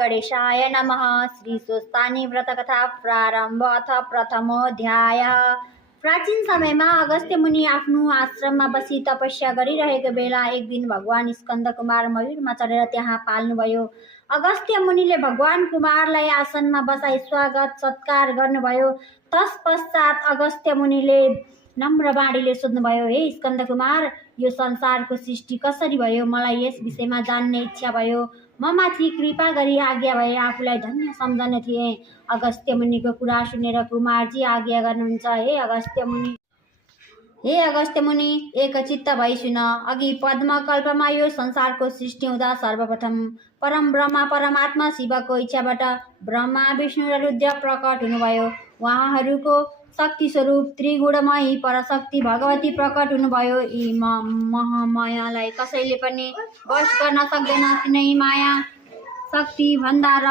गणेशाय नमः। श्री स्वस्तानी व्रतकथा प्रारम्भ अथ प्रथमोऽध्याय। प्राचीन समयमा अगस्त्य मुनि आफ्नो आश्रममा बसी तपस्या गरिरहेको बेला एक दिन भगवान स्कन्द कुमार मयूरमा चढेर त्यहाँ पाल्नुभयो। अगस्त्य मुनिले भगवान कुमारलाई आसनमा बसाई स्वागत सत्कार गर्नुभयो। तत्पश्चात अगस्त्य मुनिले नम्र बाणीले सोध्नुभयो, हे स्कन्द कुमार, यो संसारको सृष्टि कसरी भयो? मलाई यस विषयमा जान्ने इच्छा भयो। म माथि कृपा गरी आज्ञा भए आफूलाई धन्य सम्झने थिएँ। अगस्त्य मुनिको कुरा सुनेर कुमारजी आज्ञा गर्नुहुन्छ। हे अगस्त्य मुनि, एकचित्त भई सुन। अघि पद्मकल्पमा यो संसारको सृष्टि हुँदा सर्वप्रथम परम ब्रह्मा परमात्मा शिवको इच्छाबाट ब्रह्मा विष्णु र रुद्र प्रकट हुनुभयो। उहाँहरूको शक्ति स्वरूप त्रिगुणमयी परशक्ति भगवती प्रकट हुनुभयो। यी महामायालाई कसैले पनि वश गर्न सक्दैन। तिनै माया शक्ति भण्डार